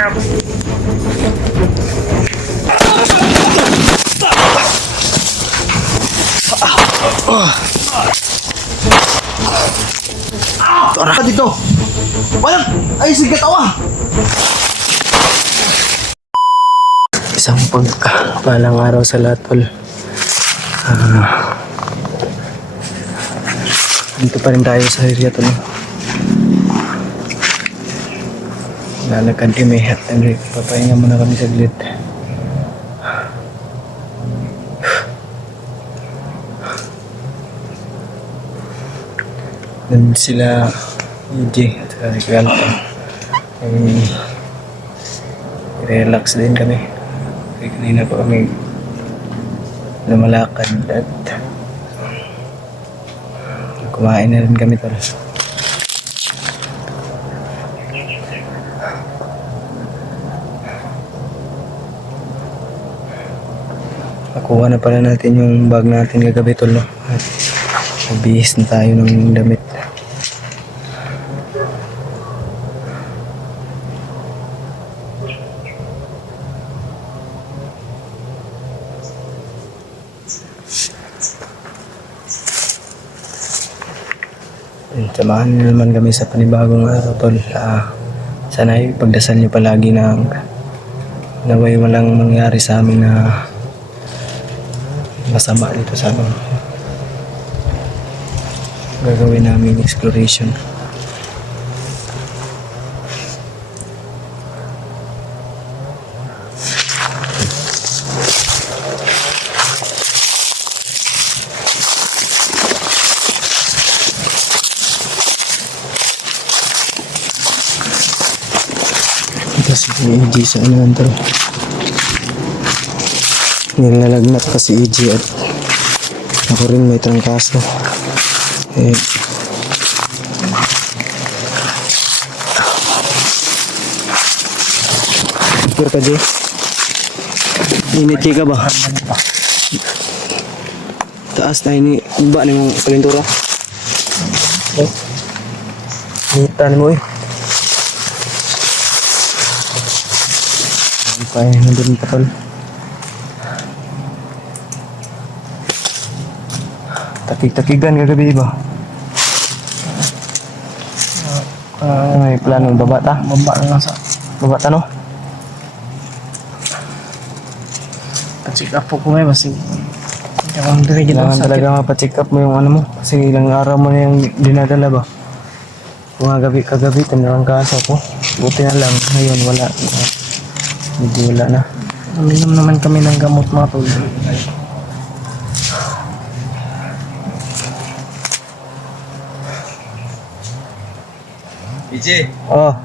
Tara dito. Walang ay sige tawa. Isang pagpalang araw sa lahat, tol. Dito pa rin tayo sa area, tol. Lalagkan kami at papahinga muna kami saglit. Dan sila EJ at si Alpha ay relax din kami. Kasi kanina pa kami lumalakad at kumain na rin kami, tol. Nakuha na pala natin yung bag natin kagabi, tol, no? At nabihis na tayo ng damit. Samahan niyo naman kami sa panibagong araw, tol. Sana ipagdasal niyo palagi na naway walang mangyari sa amin na masama dito sa amin. Gagawin namin exploration. Kasi EJ sa ano yan, tol. Nilalagnat pa si EJ at ako rin may trangkaso. Sure ka, Jay? Init ka ba? Taas na ini. Ba ni mong palintura? Initan mo eh. Kaya nandun pa, tol. Takig-takigan kagabi ba? May plano baba ta? Baba na lang sa baba ta, no? Pa-check up po ko ngayon kasi kailangan talaga mapacheck up mo yung ano mo kasi ilang araw mo na yung dinadala ba? Kung kagabi tinarang kaso ko. Buti na lang ngayon wala. Hindi wala na. Uminom naman kami ng gamot, mga tol. EJ, Oh.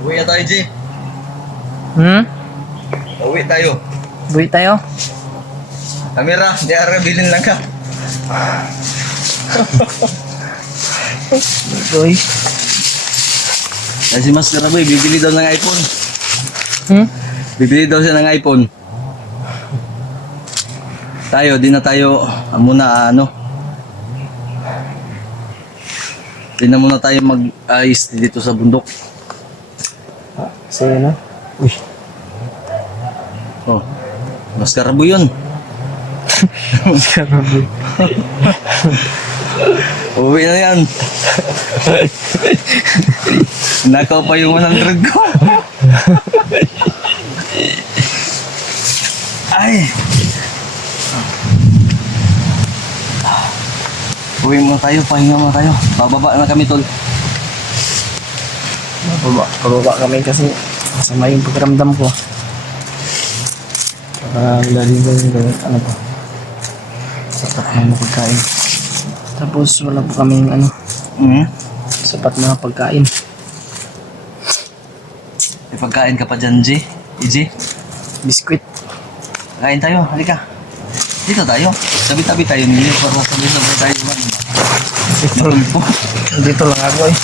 uwi na tayo, EJ. Uwi tayo. Buhay tayo. Kamera, di ara bilhin lang ka. Boy. Yan si Master Aboy, bibili daw ng iPhone. Bibili daw siya ng iPhone. Tayo, di na tayo muna di na muna tayo mag-ayos dito sa bundok. Kasi ano? Uy. Oh, Master Aboy yun. Uwi na yan. Nakaw pa yung 100 ko. Ay. Uwi muna tayo, pahinga muna tayo. Bababa na kami, tol. Pababa kami kasi masama yung pagramdam ko. Wala din ba yung ano pa? Sapat na pagkain. Tapos wala po kami sapat na pagkain. May pagkain ka pa dyan, G? EJ? Biskwit. Kain tayo, halika. Dito tayo. Tabi-tabi tayo ninyo para sabay-sabay tayo. Dito lang ako eh.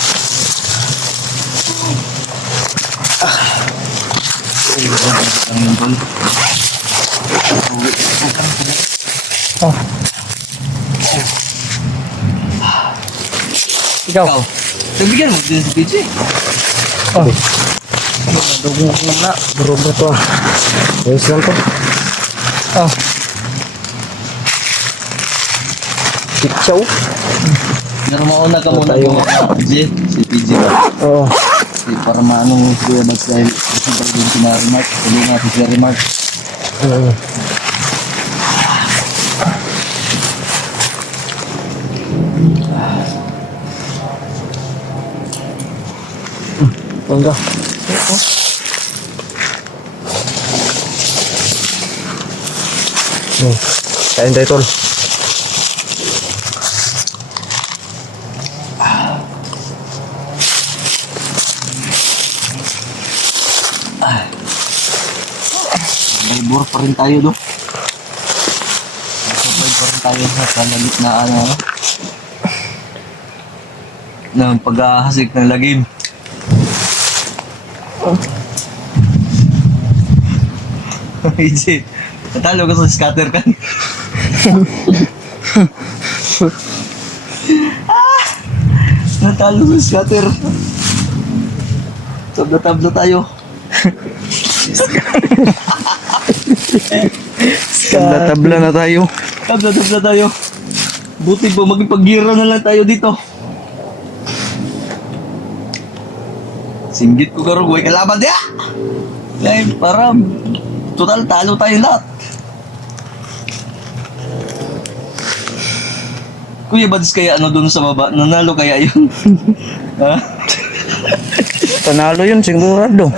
Oh. Ikaw. Ikaw, nabigyan mo din si PJ. Oh. Madugong ko na. Durog na to. Ayos lang to. Oh. Pitsaw. Pero mauna ka muna Tayo. PG. Si PG ba? Oo. Para maanong kuya mag-style. Kasi pag yung sinaremark, tuloy natin si remark. Oo. Bangga. Kain tayo tol. Labor pa rin tayo do. Survive pa rin tayo sa kalalit na ano. Ng pag-ahasik ng lagim. PG, natalo ka sa scatter kan. Natalo sa scatter. Tabla-tabla tayo. Tabla na tayo. Tabla-tabla tayo. Buti po, magipag-gira na lang tayo dito. Singgit ko karong, huwag kalaban diya! Like, para total talo tayo lahat. Kuya Bads, kaya ano doon sa baba? Nanalo kaya yun? Ha? Panalo yun sigurado.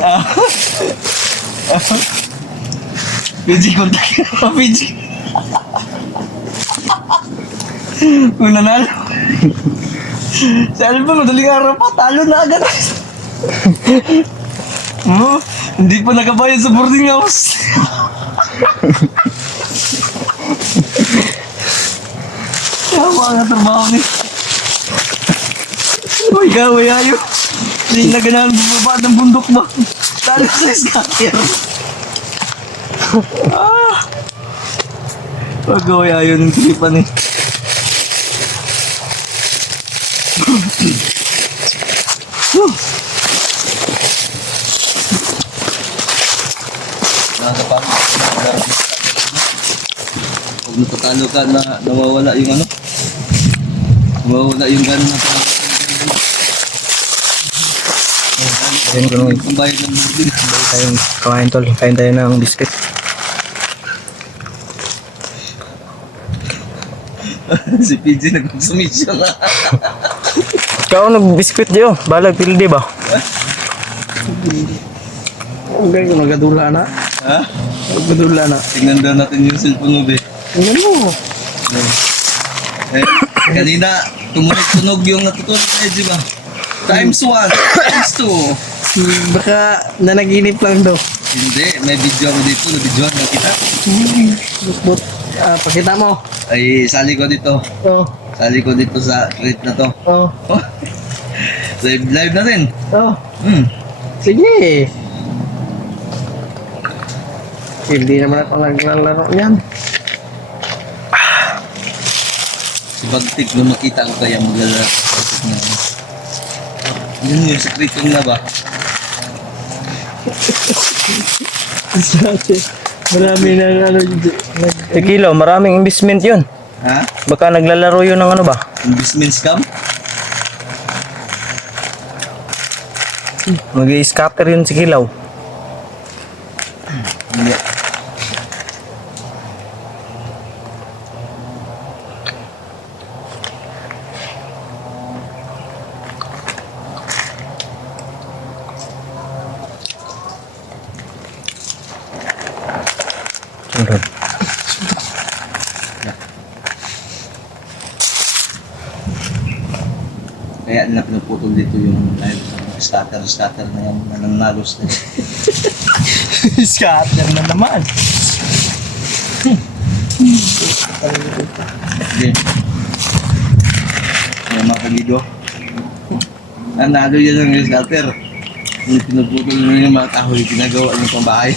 PG, kontak ka, PG. Kung nanalo. Sabi ba, madaling araw pa, talo na agad. Hindi pa nakabayad sa boarding house. Tama nga trabaho ni. Uy, gawin ayo. Hindi na ganaan bumaba ng bundok ba? Talo sa scatter. Wag gawin ayo ng tripan eh. Pag natatalo ka na nawawala yung ano, nawawala yung gano'n na Ayun ko nung ang bayad ng boarding. tayong kain tol. Kain tayo ng biscuit. Si PG nag-consumption na. Ikaw nag-biscuit diyo. Balag pildi ba? Okay, nagadula na. Ha? Nagadula na. Tingnan daw natin yung cellphone mo, be. Ano mo? Eh, kanina, tumunog-tunog yung natutulog na di ba? Times 1, times 2. Baka nanaginip lang daw. Hindi, may video ako dito, na-videoan na kita. But, pakita mo. Ay, sali ko dito. Oh, Sali ko dito sa crate na to. oh, Oh, live na rin. oh. Hmm. Sige. Hindi naman ako naglalaro yan. Si Bagtik, nung makita ko kaya maglalaro. Yun yung sekreto na ba? Marami na ano. Kilo, maraming investment yun. Ha? Baka naglalaro yun ng ano ba? Investment scam? Mag-i-scatter yun si Kilaw. Hindi. Sunod. Kaya na pinuputol dito yung live scatter na yan, nananalos na. Scatter na naman. Hindi. Kaya mga kagido. Nanalo yan ng scatter. Yung pinuputol nyo yung mga kahoy, ginagawa yung pambahay.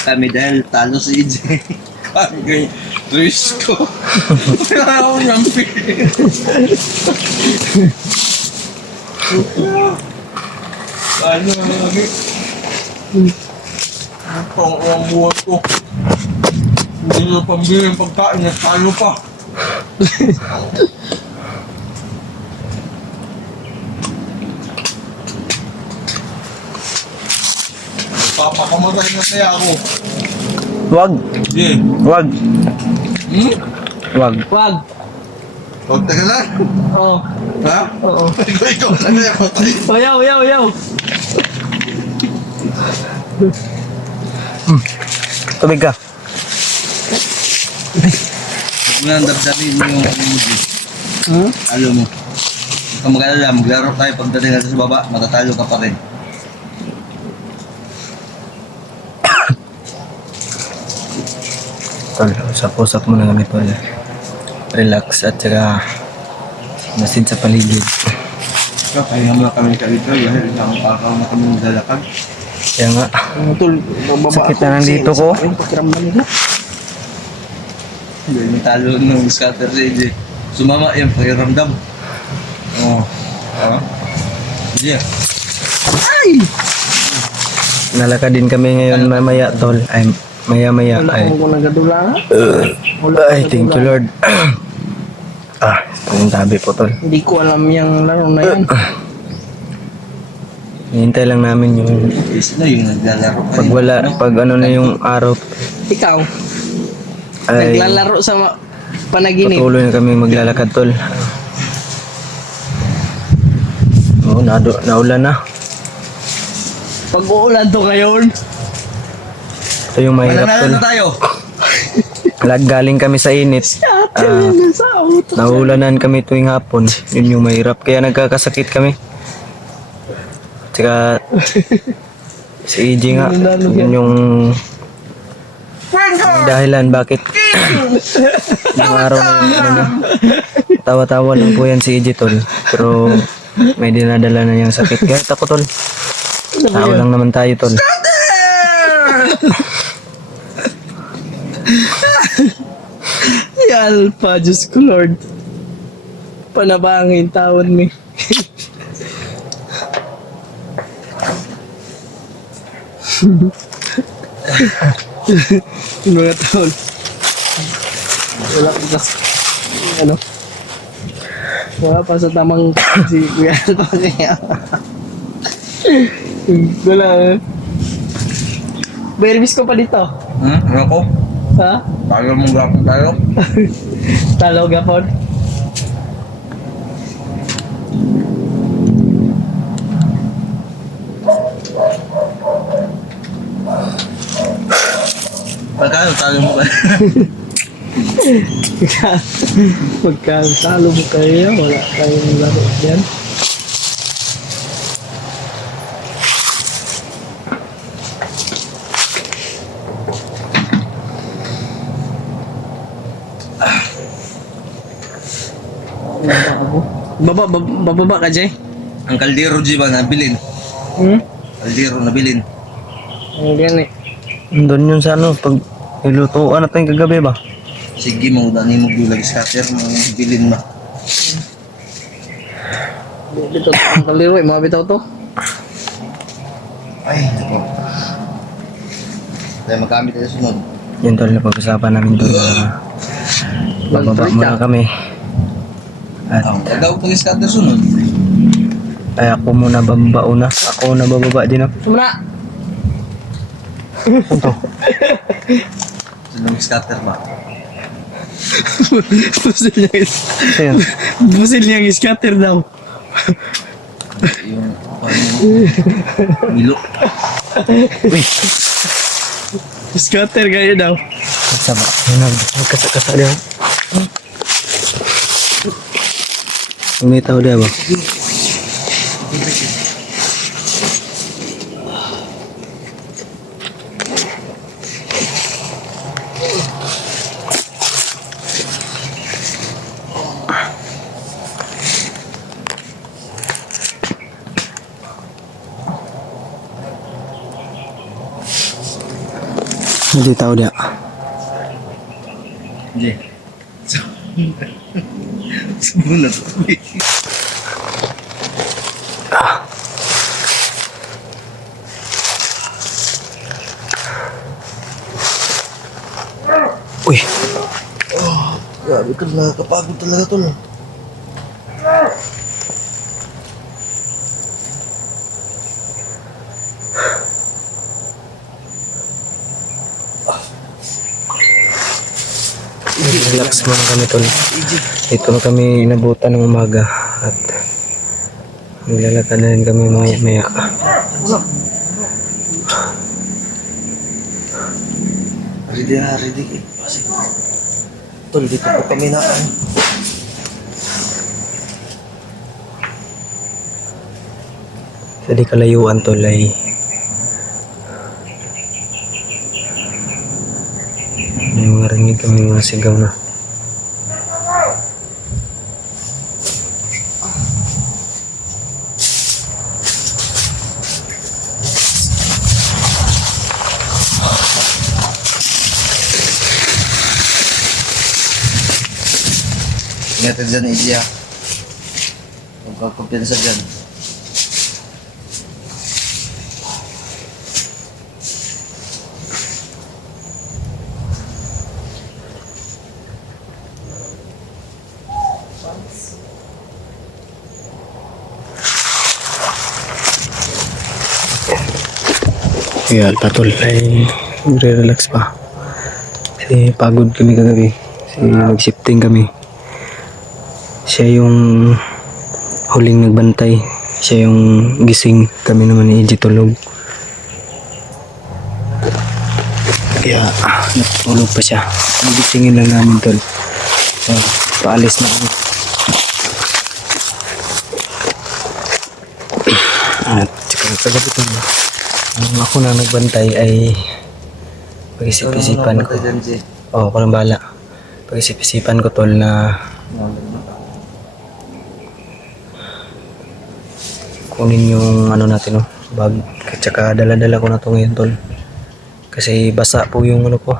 Kami dahil talo si EJ. Risko. Wala akong nampi. Ano lagi? Ang buhat ko. Hindi na pambili ng pagkain, nagtalo pa. Papakamatay na kaya ako. Wag. Sige. Wag. Hmm? Wag. Wag. Huwag taga na. Oo. Ha? Oo. Ikaw na kaya patay. Yaw, yaw, yaw. Tubig ka. Huwag mo nang dabdabin mo yung ano mo dito. Hmm? Talo mo. Kung mag-alala, maglaro tayo pagdating natin sa baba, matatalo ka pa rin. Tol, usap-usap muna kami tol. Relax at saka masid sa paligid. Ikaw, pahinga muna kami sa ito. Dahil isang araw na kami maglalakad. Kaya nga, Tol, bababa sakit ako na ng kasi dito ko. Yung pakiramdam nila. Hindi, may talo ng scatter si AJ. Sumama yung pakiramdam. Oo. Ha? Hindi. Nalakad din kami ngayon mamaya tol. Ay, maya-maya. Wala Ay, akong nagadula. ay, thank you Lord. Ang tabi po tol. Hindi ko alam yung laro na yan. Hintay lang namin yung Is na yung naglalaro kayo. pag wala, pag ano na yung araw Ikaw, ay naglalaro sa panaginip. patuloy na kami maglalakad tol. Oo, naulan na. Pag uulan to ngayon, Ito yung mahirap Mananalo tol. na tayo. Galing kami sa init. sa auto. Naulanan kami tuwing hapon. Yun yung mahirap. Kaya nagkakasakit kami. Tsaka si EJ nga. Yun yung dahilan bakit yung araw na yun, ano niya. Tawa-tawa lang po yan si EJ tol. Pero may dinadala na niyang sakit. Kaya ako tol. Tao lang naman tayo tol. Alpha, Diyos ko Lord. Panabangin tawad mi. Yung mga taon. Wala pa sa ano. Wala pa sa tamang si Kuya Alpha kaya. Wala. Berbis ko pa dito. Ano ko? Ha? Talo mong gapon tayo. Talo gapon. Pagkano talo mo ba? Magkatalo mo kayo, wala kayong laro dyan. Bababa ka, Jay? Ang kaldero G ba nabilin? Kaldero nabilin. Ang gani. Doon yun sa ano. Pag nilutuan natin kagabi ba? Sige, mga dani mo gulag scatter, mga bilin ba? Dito, ang kaliro, mga bitaw to. Ay, nako. Tayo magamit tayo sunod. Yun tol na pag-usapan namin tol. Bababa muna kami. At Tagaw pag scatter sunod. ay ako muna bababa una. Ako na bababa din ako. Sumuna! Ito. Sunod scatter ba? Busil niya Ito yun. Busil niya yung scatter daw. Yung milo. Uy. Scatter kayo daw. Saba. Nagkasa-kasa din. Umitaw dia ba? Hindi tahu dia. Hindi. Sumunod. Uy, Grabe ka, nakakapagod talaga tol. relax muna kami tol. Dito na kami inabutan ng umaga at maglalakad na rin kami maya. Ready na, ready. Tol, dito po kami na. Sa di kalayuan tol ay may mga rinig kami mga sigaw na. Ingatan dyan, Izzy, ha. Huwag kang kumpiyansa dyan. Kaya patol ay relax pa. Kasi pagod kami kagabi. Kasi nag-shifting kami. Siya yung huling nagbantay. Siya yung gising. Kami naman ni EJ tulog. Kaya natulog pa siya. Nagisingin lang namin tol. So, paalis na kami. At saka kagabi tol. Ang ako na nagbantay ay pag-isip-isipan ko. Oo, ako nang bahala. Pag-isip-isipan ko tol na kunin yung ano natin, bag. At saka dala-dala ko na to ngayon tol. Kasi basa po yung ano ko.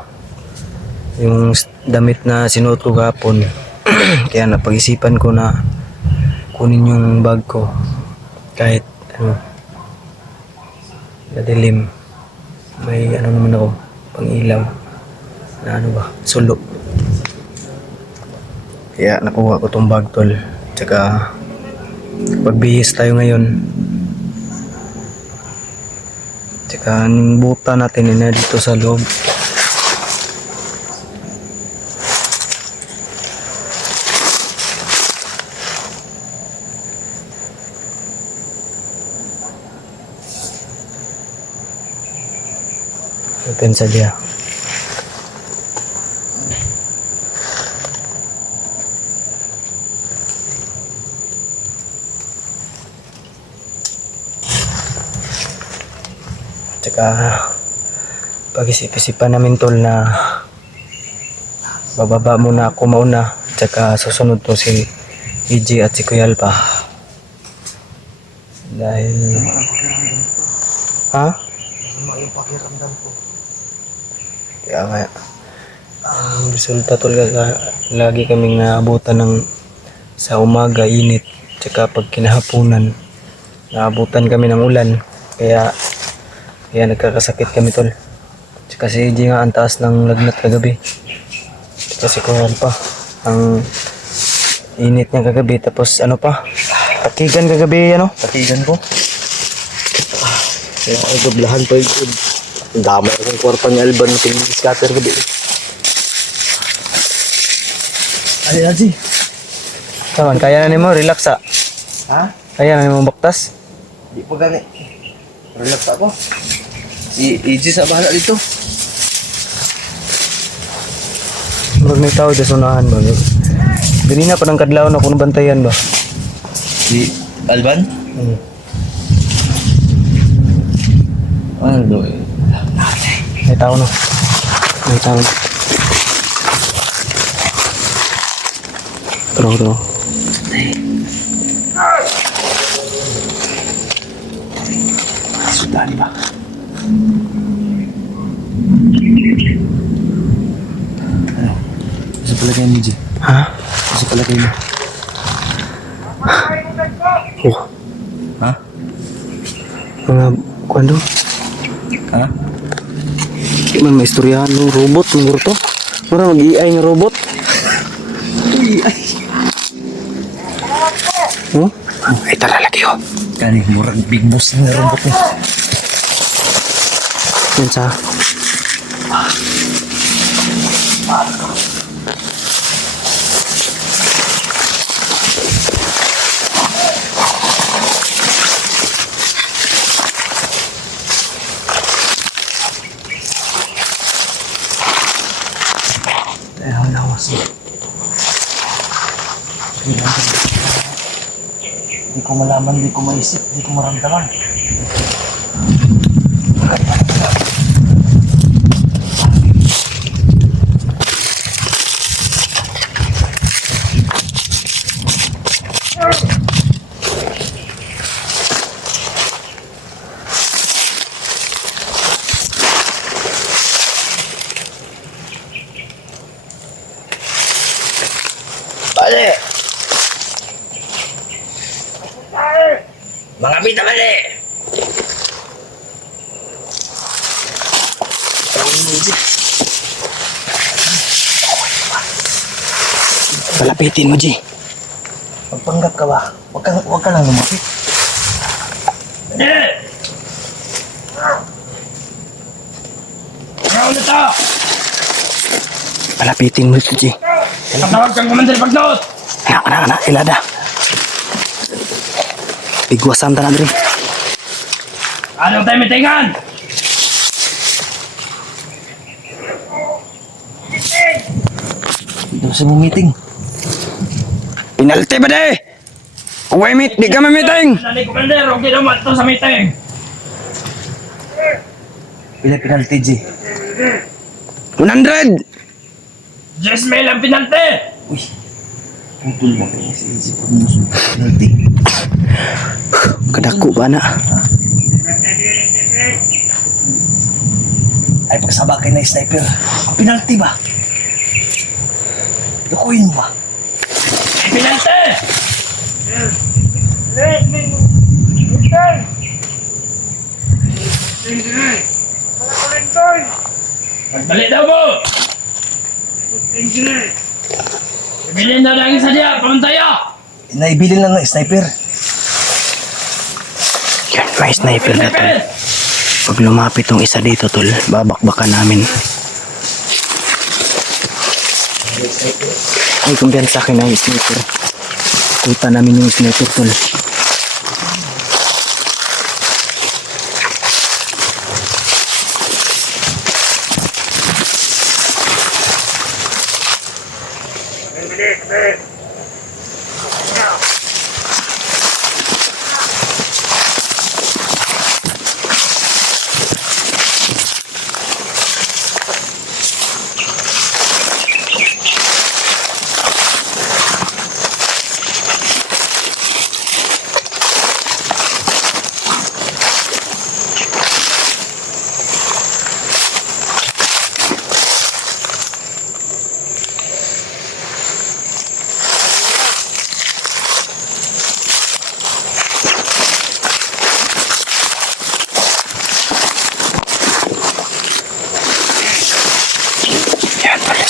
Yung damit na sinuot ko kahapon. Kaya napag-isipan ko na kunin yung bag ko. Kahit ano, madilim, may ano naman ako, pang ilaw na ano ba, sulo. Kaya nakuha ko tong bag tol. Tsaka pagbihis tayo ngayon. Tsaka yung buta natin na dito sa loob. Pensa dia. Tsaka pag-isip-isipan namin tol na bababa muna ako mauna. Tsaka susunod to si EJ at si Kuya Alpa. Dahil Yung pakiramdam ko. kaya nga ang resulta tol, lagi kaming naabutan ng sa umaga init, tsaka pag kinahaponan naabutan kami ng ulan, kaya nagkakasakit kami tol. Tsaka si EJ nga ang taas ng lagnat kagabi, tsaka si Kuya pa ang init niya kagabi, tapos ano pa, takigan kagabi Patigan ko. kaya ay doblahan pa yung damay akong kwarta ni Alban na scatter ko di. Ali, Izzy. Saman, kaya na nimo relax sa. Ha? Kaya na nimo baktas. Di pa gani. Relax ako. Si Izzy sa bahala dito. Murag may tao sa sunahan ba? Ganina pa ng kadlaw na kung bantayan ba? Si Alban? Ano do? May tao no. May tao. Tro. Sudah ba? Ano? palagay mo, G? Ha? Sa palagay mo? Oh, Ha? mga kwando. Ha? Di man maistoryahan ng robot ng to. Mura mag-AI ng robot. Oh? Ay, tara lagi oh. Kani, murag big boss na robot ni. Yan sa... Ayaw na ako Di ko malaman, di ko maisip, di ko maramdaman. Bale! Mga pita bale! Palapitin mo, G. Magpanggap ka ba? Huwag ka lang lumapit. Palapitin mo ito, G. Tatawag kang Commander Pagnaut! Anak, ilada. Bigwasan ta na diri. Anong tayo mitingan? Dito sa mong meeting. Penalty ba de? Uwe meet, di ka meeting. Nani Commander, huwag ginawa ito sa meeting. Pila penalty, G. 100. 10 mil ang pinante! Uy. Putol lang kaya si Easy pag muso. Penalty. Kadako ba na? Ay, pagsabakay na yung sniper. Ang penalty ba? Lukuin mo ba? Pinante! Magdali daw mo! Ibilin na lang isa niya, pamantaya! Naibili lang ng sniper. Yan, may sniper na tol. Pag lumapit tong isa dito tol, babakbakan namin. Ay, kumpiyansa sa akin na yung sniper. Kuta namin yung sniper tol.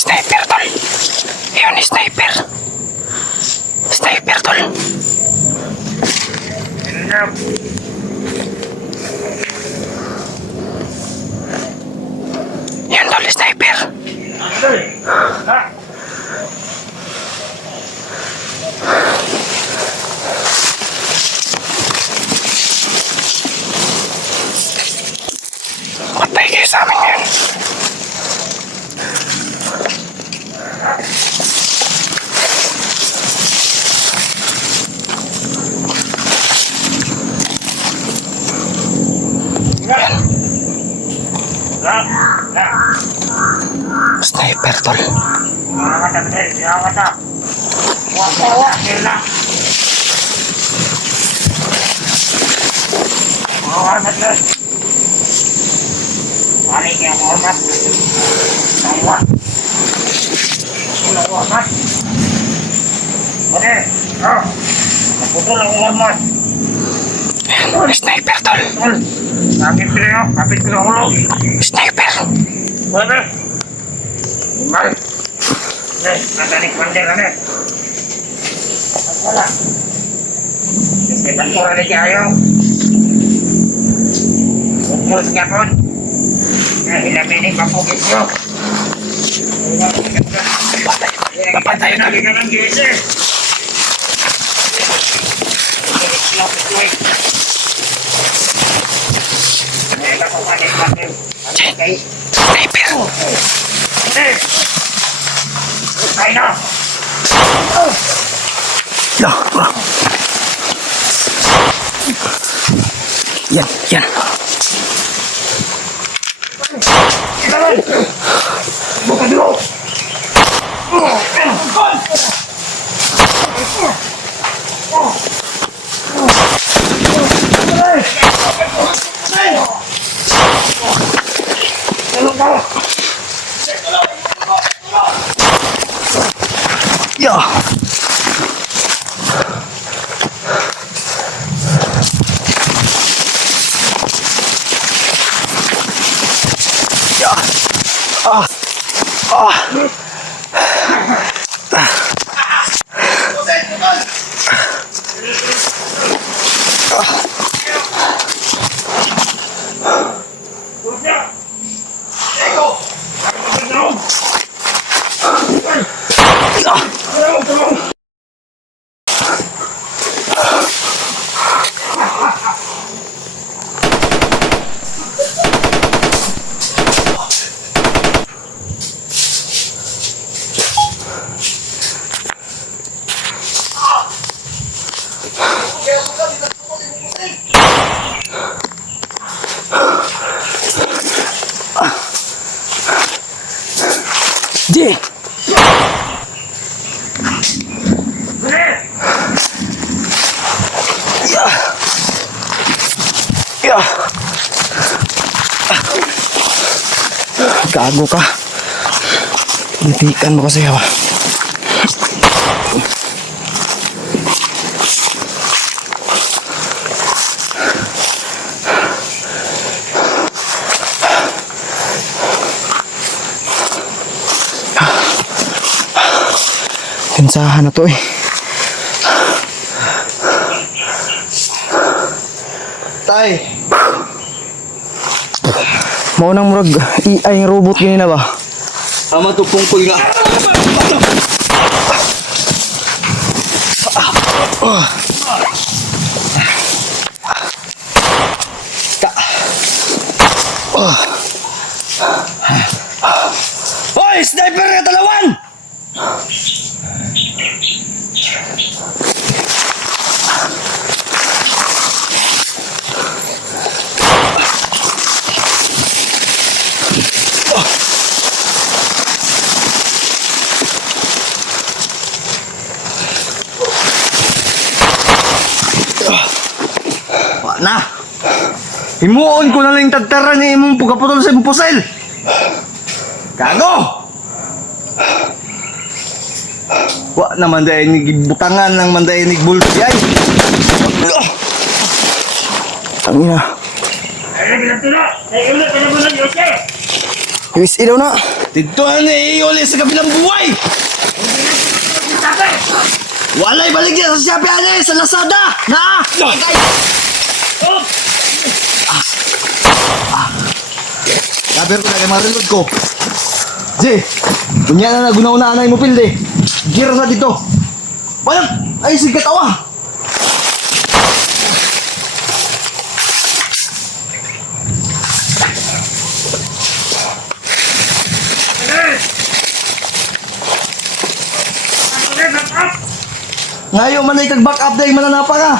Sniper tol. Yun, sniper. Sniper tol. Yun tol, sniper. Patay kayo sa amin yun. Sniper tol. Sniper, tol. Sniper. Papatay na kita ng gisi. Sniper. Yan, yan. Yeah. Di. Yeah. Gago ka. Nitikan mo kasi ha. Pinsahan na to eh. Tay! Maunang murag AI yung robot ganyan na ba? Tama to pungkol nga. Hoy! Sniper ka talawan! Na! Himuon ko na lang yung tagtaran ni imong pagkaputol sa imong pusel! Gago! Wa naman dahil butangan ng mandayinig bulti ay! Tangina. Iwis ilaw na. Dito na iuli sa kabilang buhay! Walay baligya sa Shopee ani sa Lazada! Na! Sabi ko na kay marilod ko. Jay, kunya na nagunaw na mo pilde. Gira sa dito. Bayang, ay sigat awa. Ngayon man ay kag-back up dahil mananapa ka.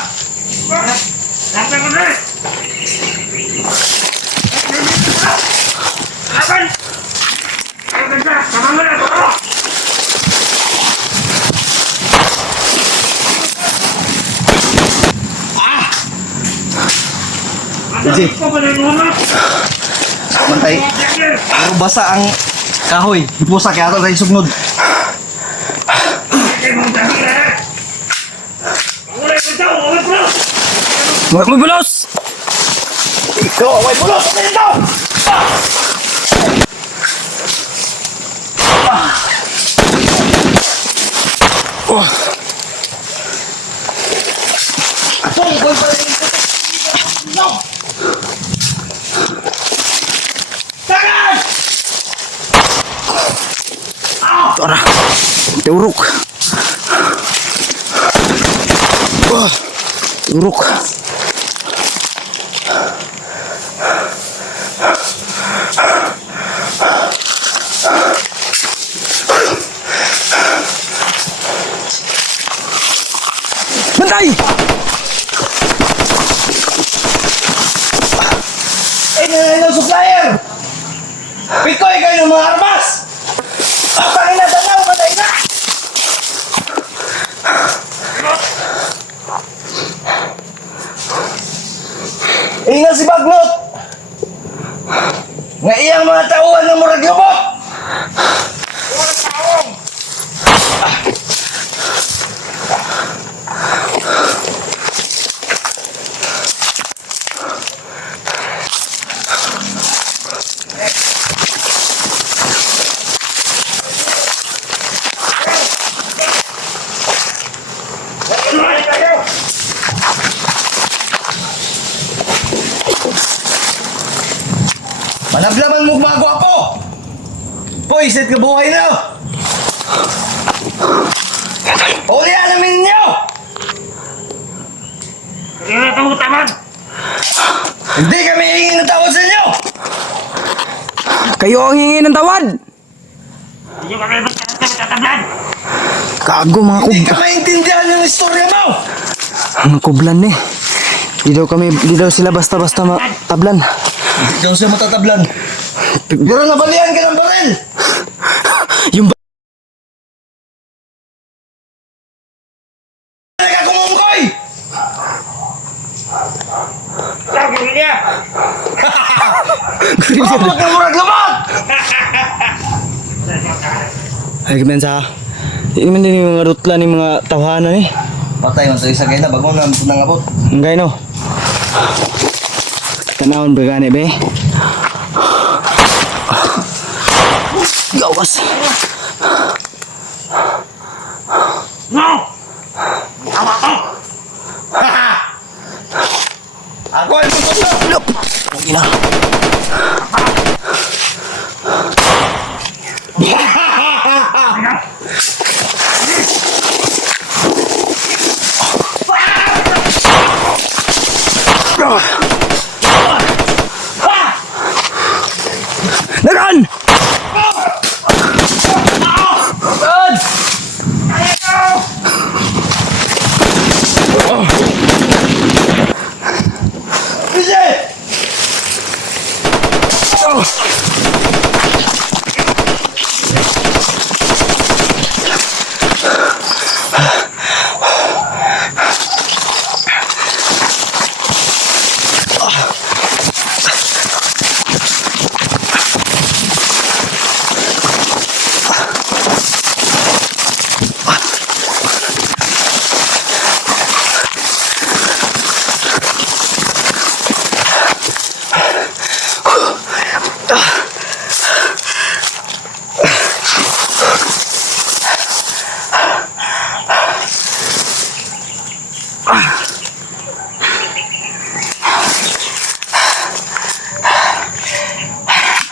Sige. Mantay. Pero basa ang kahoy. Ipusa kaya ito tayo sugnod. Huwag mo bulos! Ikaw, may pulos! Ano ito? Tungkol pa rin ito. No! Tagan! Tara! Turok! Turok! Bantay! Ng supplier! Pikoy kayo ng mga armas! Pangina dalaw, matay na! Ingat si Baglot! Nga iyang mga tauhan ng murag lubot! Manablaman mo bago ako! Hoy, set ka buhay na! Ulihan namin ninyo! Hindi na ito utaman! Hindi kami hingin ng tawad sa inyo! Kayo ang hingi ng tawad! Hindi kami magtatablan! Gago mga Hindi ka maintindihan yung istorya mo! Mga kublan eh. Di daw sila basta-basta tablan. Hindi daw siya matatablan. Pero nabalian ka ng baril! Yung Nagkakumungkoy! Lagi niya! Mabot ng murag lumot! Ay, sa di naman din yung mga rutla ni mga tawanan eh. Patay mo sa isa kayo na bago na nangabot. Ang gay no. Tanawon ba gani be? Gawas. No! Ako ay putok! Ina. Nagan!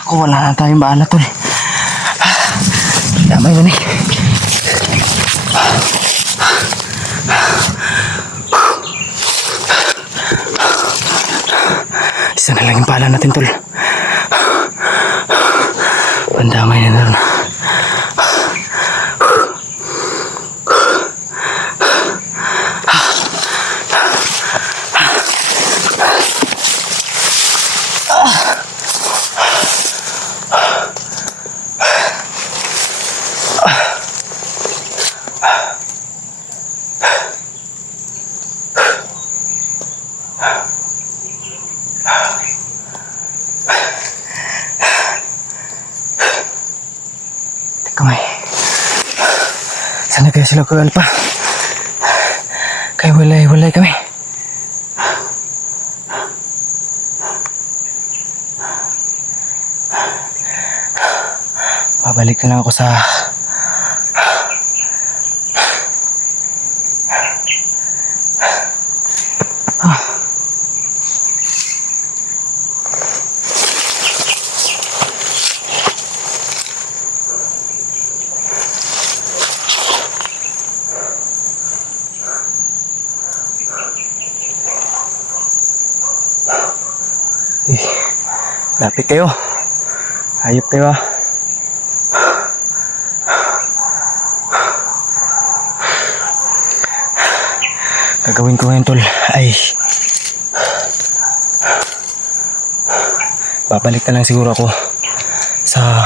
Ako wala na tayong baala tol. Damay mo ni. Isa na lang yung pala natin tol. Pandamay na tol. Kamay. Sana kaya sila ko Alpa. Kaya walay kami. babalik na lang ako sa lapit kayo. Hayop kayo ah. Gagawin ko ngayon tol ay babalik na lang siguro ako sa